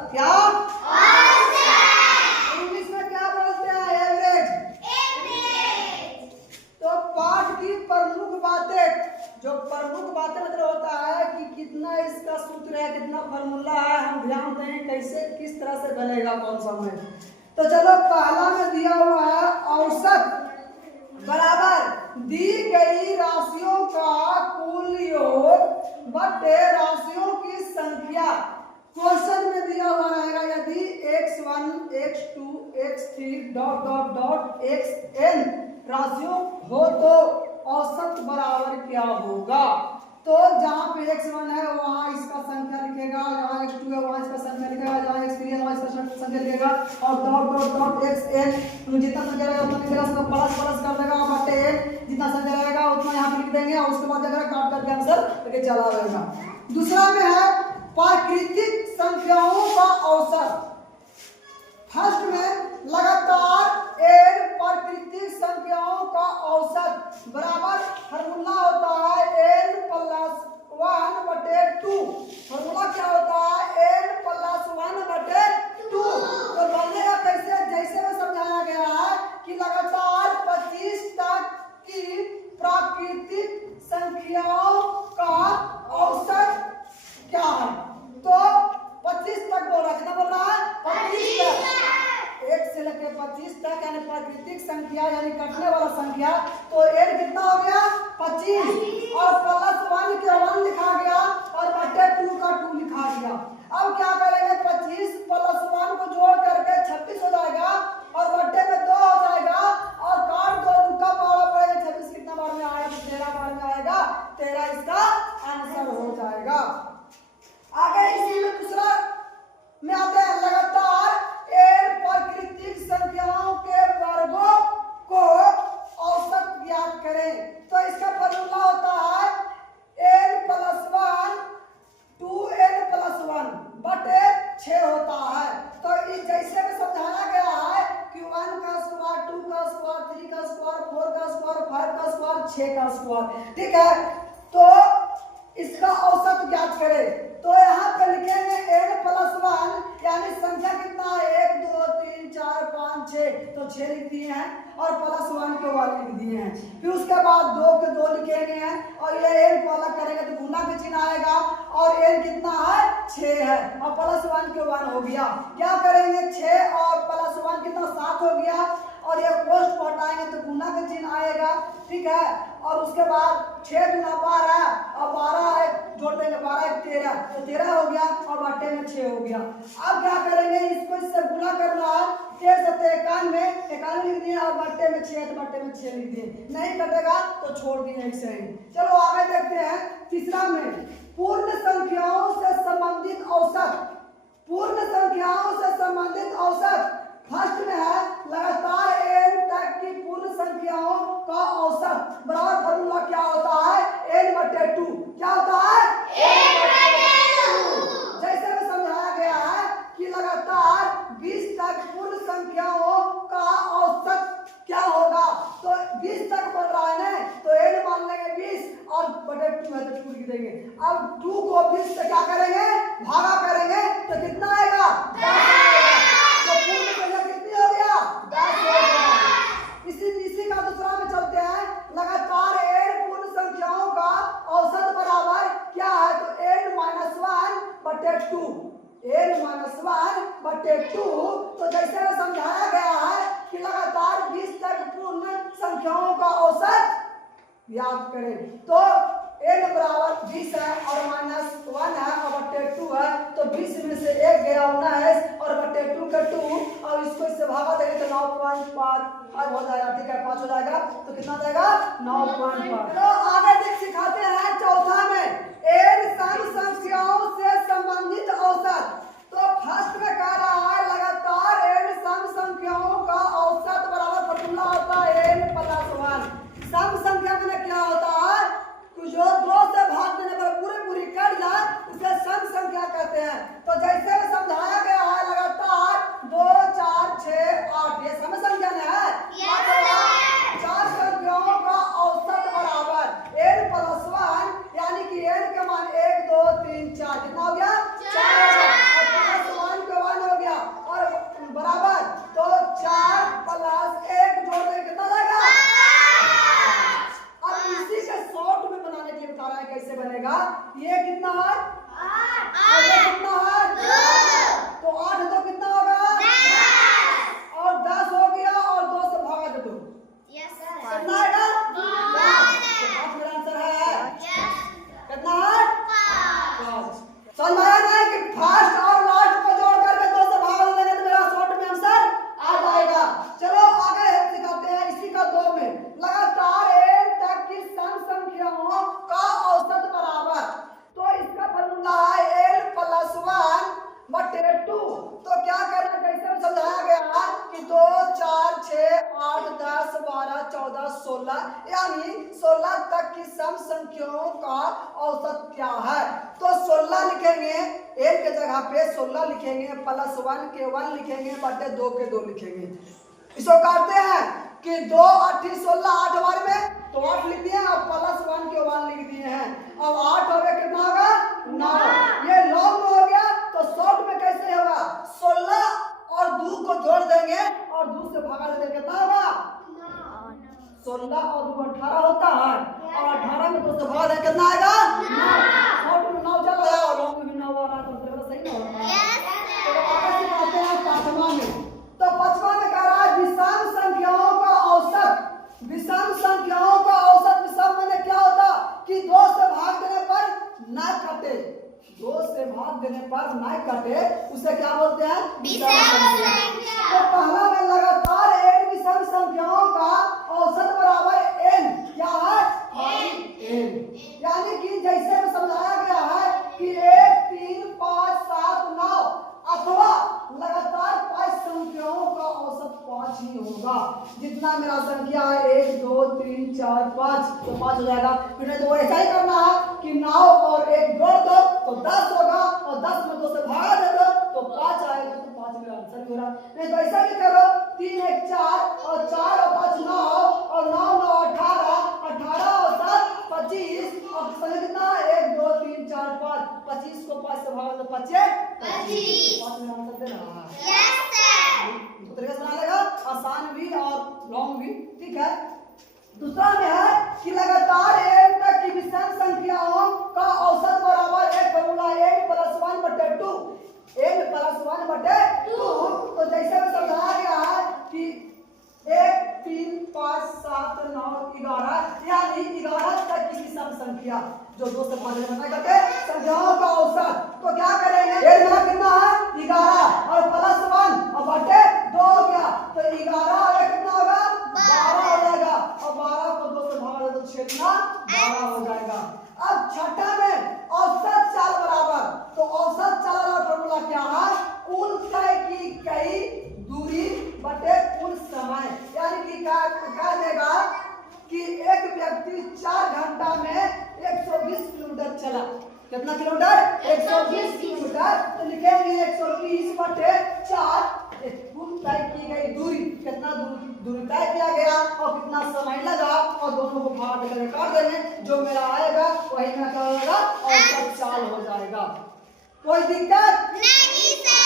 औसत। क्या इंग्लिश में क्या बोलते हैं? एवरेज। तो पाठ की प्रमुख बातें, जो प्रमुख बातें मतलब होता है कि कितना इसका सूत्र है, कितना फॉर्मूला है, हम ध्यान दें कैसे किस तरह से बनेगा कौन सा में। तो चलो पहला में दिया हुआ है औसत बराबर दी गई राशियों का कुल योग बटे राशियों की संख्या। क्वेश्चन में दिया हुआ रहेगा यदि x1 x2 x3 dot dot dot xn राशियों हो तो औसत बराबर क्या होगा। तो जहाँ पे x1 है वहाँ इसका संख्या लिखेगा, जहाँ x2 है वहाँ इसका संख्या लिखेगा, जहाँ x3 है वहाँ इसका संख्या लिखेगा और डॉट डॉट डॉट xn जितना संख्या रहेगा उतना लिखेगा, उसको प्लस प्लस कर देगा बटे n जितना संख्या रहेगा उतना यहाँ पे लिख देंगे और उसके बाद अगर काट करके आंसर लेके चला जाएगा। दूसरा में है प्राकृतिक संख्याओं का औसत। फर्स्ट में लगातार n प्राकृतिक संख्याओं का औसत बराबर फॉर्मूला होता है n प्लस 1 बटे 2। फॉर्मूला क्या होता है? n प्लस 1 बटे 2। तो बनेगा कैसे? जैसे में समझाया गया है कि लगातार 25 तक की प्राकृतिक संख्याओं का औसत क्या है। तो 25 तक बोल रहा है, कितना बोल रहा है? 25 तक, 1 से लेकर 25 तक यानी प्राकृतिक संख्या यानी कटने वाला संख्या। तो n कितना हो गया? 25 और प्लस 1 के 1 लिखा गया और बटे 2 का 2 लिखा गया। अब क्या करेंगे? 25 प्लस 1 को जोड़ करके 26 हो जाएगा और बटे में 2 हो जाएगा और काट दो, दुक्का पारा पड़ेगा। 26 कितना बार में आएगा? 13 बार में आएगा। 13 इसका आंसर हो जाएगा। आगे इसी में दूसरा में आते हैं लगातार n प्राकृतिक संख्याओं के वर्गों को औसत ज्ञात करें। तो इसका फॉर्मूला होता है n प्लस 1 2n प्लस 1 बटे 6 होता है। तो इस जैसे में समझाया गया है कि 1 का स्क्वायर 2 का स्क्वायर 3 का स्क्वायर 4 का स्क्वायर 5 का स्क्वायर 6 का स्क्वायर, ठीक है। तो इसका औसत ज्ञात करें। तो यहाँ पे लिखेंगे n प्लस 1 यानी संख्या कितना है? 1 2 3 4 5 6, तो 6 लिख दिए हैं और प्लस 1 के 1 लिख दिए हैं। फिर उसके बाद 2 के 2 लिखेंगे हैं और ये n को अलग करेंगे तो गुना का चिन्ह आएगा और n कितना है? 6 है और प्लस 1 के 1 हो गया। क्या करेंगे? 6 और प्लस 1 कितना? 7 हो गया और ये पोस्ट को हटाएंगे तो गुना का चिन्ह आएगा, ठीक है। और उसके बाद 6 गुना 12 और 12 जोड़ देंगे, 12 13, तो 13 हो गया और बटे में 6 हो गया। अब क्या करेंगे? इसको इससे गुना करना है। 13 से 91 लिख दिए और बटे में 6 तो बटे में 6 लिख दिए। नहीं कटेगा तो छोड़ दिए ऐसे ही। चलो आगे देखते हैं। तीसरा में पूर्ण संख्याओं से संबंधित औसत। पूर्ण संख्याओं से संबंधित औसत फर्स्ट में है लगातार n तक की पूर्ण संख्याओं का औसत बराबर फॉर्मूला क्या होता है? n बटे 2। क्या होता है? n बटे 2। जैसे में समझाया गया है कि लगातार 20 तक पूर्ण संख्याओं का औसत क्या होगा। तो 20 तक बोल रहा है ना, तो n मान लेंगे 20 और बटे 2 है तो 2 लिख देंगे। अब 2 को 20 से क्या करेंगे? भागा करेंगे तो कितना आएगा? 10 आएगा। तो पूर्ण संख्या कितनी हो गया? 10 हो गया। इसी का दूसरा में चलते हैं। लगातार n पूर्ण संख्याओं का औसत बराबर क्या है? तो n माइनस 1 बटे 2, n माइनस 1 बटे 2। तो जैसे समझाया गया है कि लगातार 20 तक पूर्ण संख्याओं का औसत याद करें। तो n बराबर 20 है और माइनस 1 है और बटे 2 है, तो 20 में से 1 गया 19 और बटे 2 का 2 और इसको इससे भागा देंगे तो 9.5 हो जाएगा, ठीक है। 5 हो जाएगा तो कितना जाएगा? 9.5। तो आगे देख सिखाते हैं चौथा में n सम संख्याओं से संबंधित औसत। तो फर्स्ट में कह रहा है लगातार n सम संख्याओं का औसत बराबर फॉर्मूला होता है n प्लस 1। सम संख्या में क्या होता है? जो 2 से भाग देने पर पूरी कट जाए उसे सम संख्या कहते हैं। तो जैसे समझाया गया है लगातार 2 4 6 8 ये सम संख्या है। 4 संख्याओं का औसत बराबर n प्लस 1 यानी कि n का मान 1 2 कितना है? और ये कितना है? तो 8 तो कितना होगा? और 10 हो गया और 2 से भागा दे दो। कितना आएगा? 5 मेरा आंसर है। कितना है? 5। समझ में आया ना कि फर्स्ट और लास्ट को जोड़ करके 2 से भागा देंगे तो मेरा शॉर्ट में आंसर आ जाएगा। चलो आगे हम दिखाते हैं इसी का 2 में। लगातार n तक की सम संख्याओं का औसत बराबर। तो इसका फॉर्मूला है n + 1/2। तो क्या करना, कैसे समझाया गया कि 2 4 6 8 10 12 14 16 यानी 16 तक की सम संख्याओं का औसत क्या है। तो 16 लिखेंगे, n के जगह पे 16 लिखेंगे, +1 के 1 लिखेंगे, बटे 2 के 2 लिखेंगे। इसको काटते हैं कि 2 8 16 8 बार में तो 8 लिख दिए और +1 के 1 लिख दिए हैं। अब 8 हो गया, कितना होगा? 9। ये लॉन्ग में हो गया तो शॉर्ट में कैसे होगा? 16 और 2 को जोड़ देंगे और 2 से भागा देंगे, कितना होगा? 16 और 2 18 होता है और 18 में 2 से भागा देंगे, कितना आएगा? 9। शॉर्ट में 9 चल रहा है और लॉन्ग में भी 9 आ रहा है, तो सही ना होगा। तो आगे सिखाते हैं 5वां में। तो 5वां में कह रहा है विषम संख्याओं का औसत। विषम संख्याओं का औसत, विषम मैंने क्या होता कि 2 से भाग देने पर ना कटे, 2 से भाग देने पर ना कटे, उसे क्या बोलते हैं? विषम संख्या। तो पहला में लगातार n विषम संख्याओं का औसत बराबर n क्या है? n। यानी कि जैसे में समझाया गया है कि 1 3 5 7 9 अथवा लगातार 5 संख्याओं का औसत 5 ही होगा। जितना मेरा संख्या है 1 2 3 4 5 तो 5 हो जाएगा। फिर तो ऐसा ही करना है कि 9 और 1 जोड़ दो तो 10 होगा और 10 में 2 से भागा दे दो तो 5 आएगा, तो 5 मेरा आंसर हो रहा। नहीं तो ऐसा भी करो 3 1 4 और 4 और 5 9 और 9 9 18 18 और 7 25 और संख्या कितना 1 2 3 4 5 25 को 5 से भागा दो 25 5 में आंसर दे रहा है। Yes sir. तो तरीका से बना लेगा, आसान भी और लॉन्ग भी, ठीक है। दूसरा में है कि लगातार n तक की विषम संख्याओं का औसत बराबर एक फॉर्मूला n + 1/2। n + 1/2। तो जैसे में समझाया गया है कि 1 3 5 7 9 11 यानी 11 तक की विषम संख्या जो 2 से भाग देने में करते संख्याओं का औसत। तो क्या करेंगे, एक जगह कितना है 11 और +1 और बटे 2 हो गया तो 11 और कितना होगा 12 हो जाएगा और 12 को 2 से भाग दे तो 6 12 हो जाएगा। अब छठा में औसत चाल बराबर। तो औसत चाल का फॉर्मूला क्या है? कुल तय की गई दूरी बटे कुल समय। यानी कि क्या देगा कि एक व्यक्ति 4 घंटा में 120 किलोमीटर चला। कितना किलोमीटर? 120 किलोमीटर। तो लिखेंगे 120 बटे 4 कुल तय की गई दूरी, कितना दूरी तय किया गया और कितना समय लगा और दोनों को भाग करके काट देंगे, जो मेरा आएगा वही मेरा क्या होगा? औसत चाल हो जाएगा। कोई दिक्कत नहीं सर।